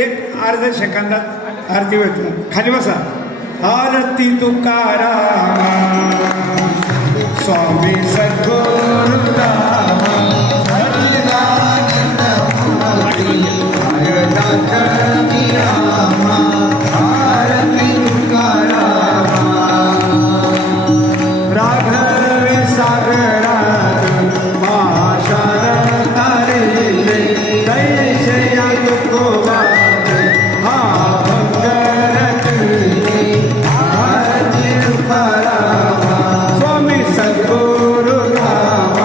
एक अर्ध्या सेकंदात आरती होती. खाली बसा. आरती तुकाराम स्वामी सद्गुरु राम सच्चिदानंद मूर्ती जगन्नाथ राम. आरती तुकाराम राघवे सागरात महाशारदा रे दैशया तुकोबा हा भंगरत. आरती तुकाराम स्वामी सद्गुरु राम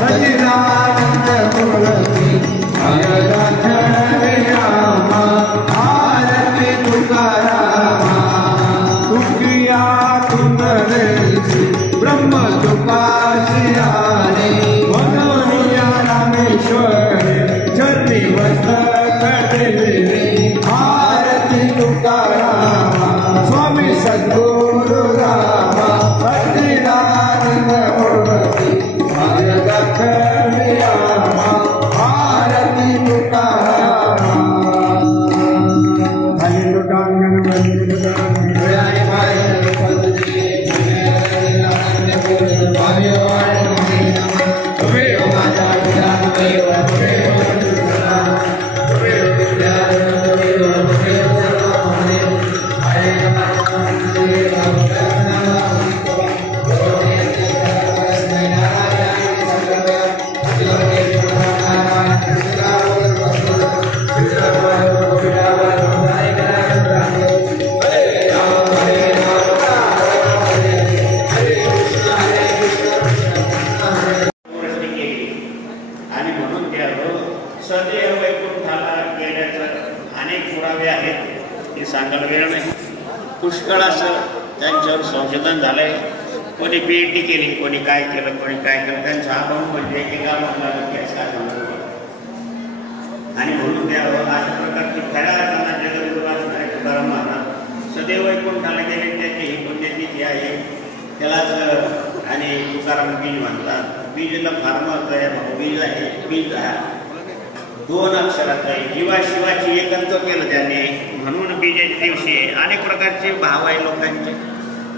सच्चिदानंद मूर्ती जगन्नाथ राम. आरती तुकाराम तुकिया तुंदरेसी ब्रह्म तुकाशी आले मनोनिया रामेश्वर चरणी मस्तक ठेवले. आरती तुकाराम स्वामी सद्गुरु राम सच्चिदानंद मूर्ती जगन्नाथ राम. आरती तुकाराम हरि लुटांगन सदैव वैकुंठाला गेल्याचं अनेक पुरावे आहेत. ते सांगायला वेळ नाही. पुष्कळ असं त्यांच्यावर संशोधन झालंय. कोणी PhD केली, कोणी काय केलं, कोणी काय केलं. त्यांचा अनुभव म्हणजे एका आणि म्हणून द्यावं अशा प्रकारची खऱ्या अर्थानं जगद्गुरू तुकाराम महाराज सदैव वैकुंठाला गेले. त्याची ही पुण्यतिथी आहे. त्यालाच आणि तुकाराम बीज म्हणतात. बीजला फार महत्व आहे. बीज आहे. बीज दोन अक्षरात आहे. जीवा शिवाची एकत्व केलं त्याने. म्हणून बीजेच्या दिवशी अनेक प्रकारचे भाव आहे लोकांचे.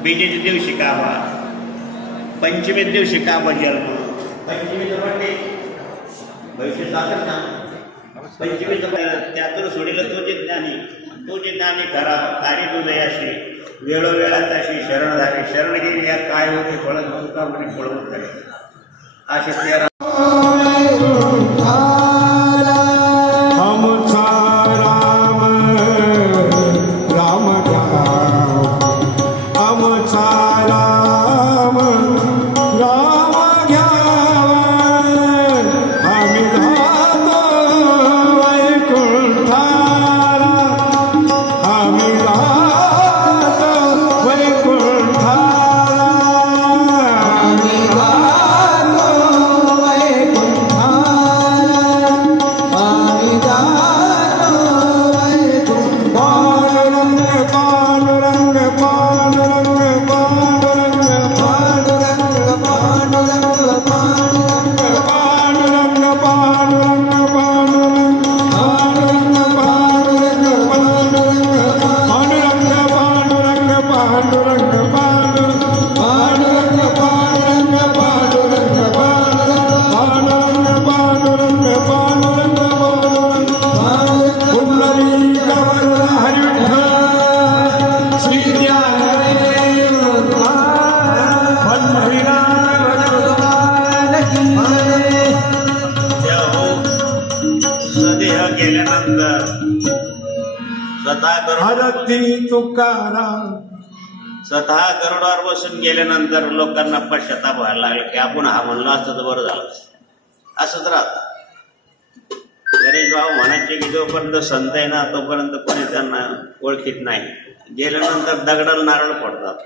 बीजेच्या दिवशी का हवा, पंचमीच्या दिवशी का बजल. पंचमीचं बड्डे भविष्य साधन ना. पंचमीचं त्यातून सोडलं तो जे ज्ञानी खरा कार्य तुझयाशी वेळोवेळा तशी शरण झाली. शरणगिरी या काय होते फळ तुका म्हणे फळवत झाले. असे 13 स्वतः गरुडावर बसून गेल्यानंतर लोकांना पश्चाताप व्हायला लागला की आपण हा म्हणलो असतं तर बरं झालं. असंच राहत. गणेश भाऊ म्हणायचे की जोपर्यंत संत आहे ना तोपर्यंत कोणी त्यांना ओळखीत नाही. गेल्यानंतर दगडाला नारळ फोडतात.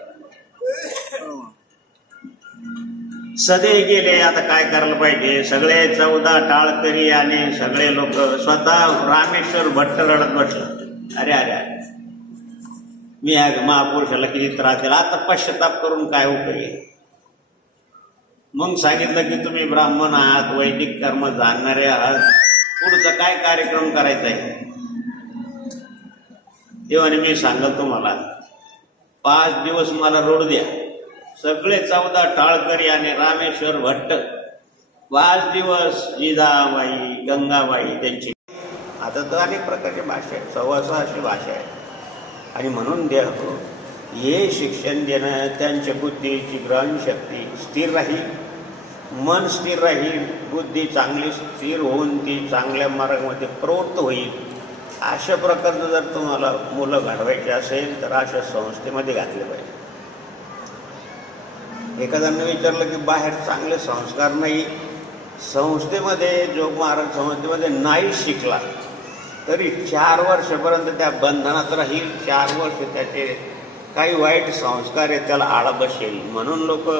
सदै गेले. आता काय करायला पाहिजे. सगळे 14 टाळकरी आणि सगळे लोक स्वतः रामेश्वर भट्ट रडत बसला. अरे अरे अरे मी महापुरुषाला किती त्रास दिला. आता पश्चाताप करून काय उपयोग. मग सांगितलं की तुम्ही ब्राह्मण आहात, वैदिक कर्म जाणणारे आहात, पुढचा काय कार्यक्रम करायचा आहे. तेव्हा मी सांगल तुम्हाला 5 दिवस मला रोड द्या. सगळे 14 टाळकरी आणि रामेश्वर भट्ट 5 दिवस जिजाबाई, गंगाबाई त्यांची. आता तर अनेक प्रकारच्या भाषा आहेत, 600 भाषा आहेत. आणि म्हणून द्यावं हे शिक्षण देणं त्यांच्या बुद्धीची ग्रहणशक्ती स्थिर राहील, मन स्थिर राहील, बुद्धी चांगली स्थिर होऊन ती चांगल्या मार्गामध्ये प्रवृत्त होईल. अशा प्रकारचं जर तुम्हाला मुलं घडवायची असेल तर अशा संस्थेमध्ये घातले पाहिजे. एखाद्यानं विचारलं की बाहेर चांगले संस्कार नाही, संस्थेमध्ये जोग महाराज संस्थेमध्ये नाही शिकला तरी 4 वर्षापर्यंत त्या बंधनात राहील. 4 वर्ष त्याचे काही वाईट संस्कार आहेत त्याला आळा बसेल. म्हणून लोक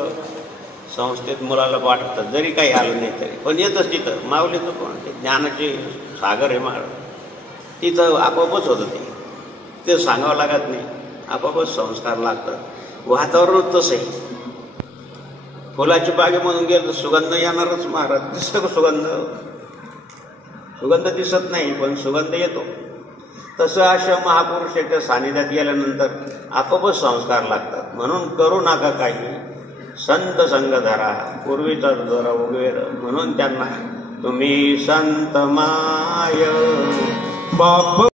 संस्थेत मुलाला पाठवतात, जरी काही आलं नाही तरी. पण येतच तिथं माऊलीचं कोण ते ज्ञानाचे सागर आहे माळ, तिथं आपोआपच होतं. ते सांगावं लागत नाही, आपोआपच संस्कार लागतात. वातावरण तसं आहे. फुलाची बागेमधून गेलं तर सुगंध येणारच महाराज. दिसतं का सुगंध दिसत नाही पण सुगंध येतो. तसं अशा महापुरुषाच्या सानिध्यात गेल्यानंतर आपोआपच संस्कार लागतात. म्हणून करू नका काही, संत संग धरा, पूर्वीचा जरा उगवेर. म्हणून त्यांना तुम्ही संत माय बाप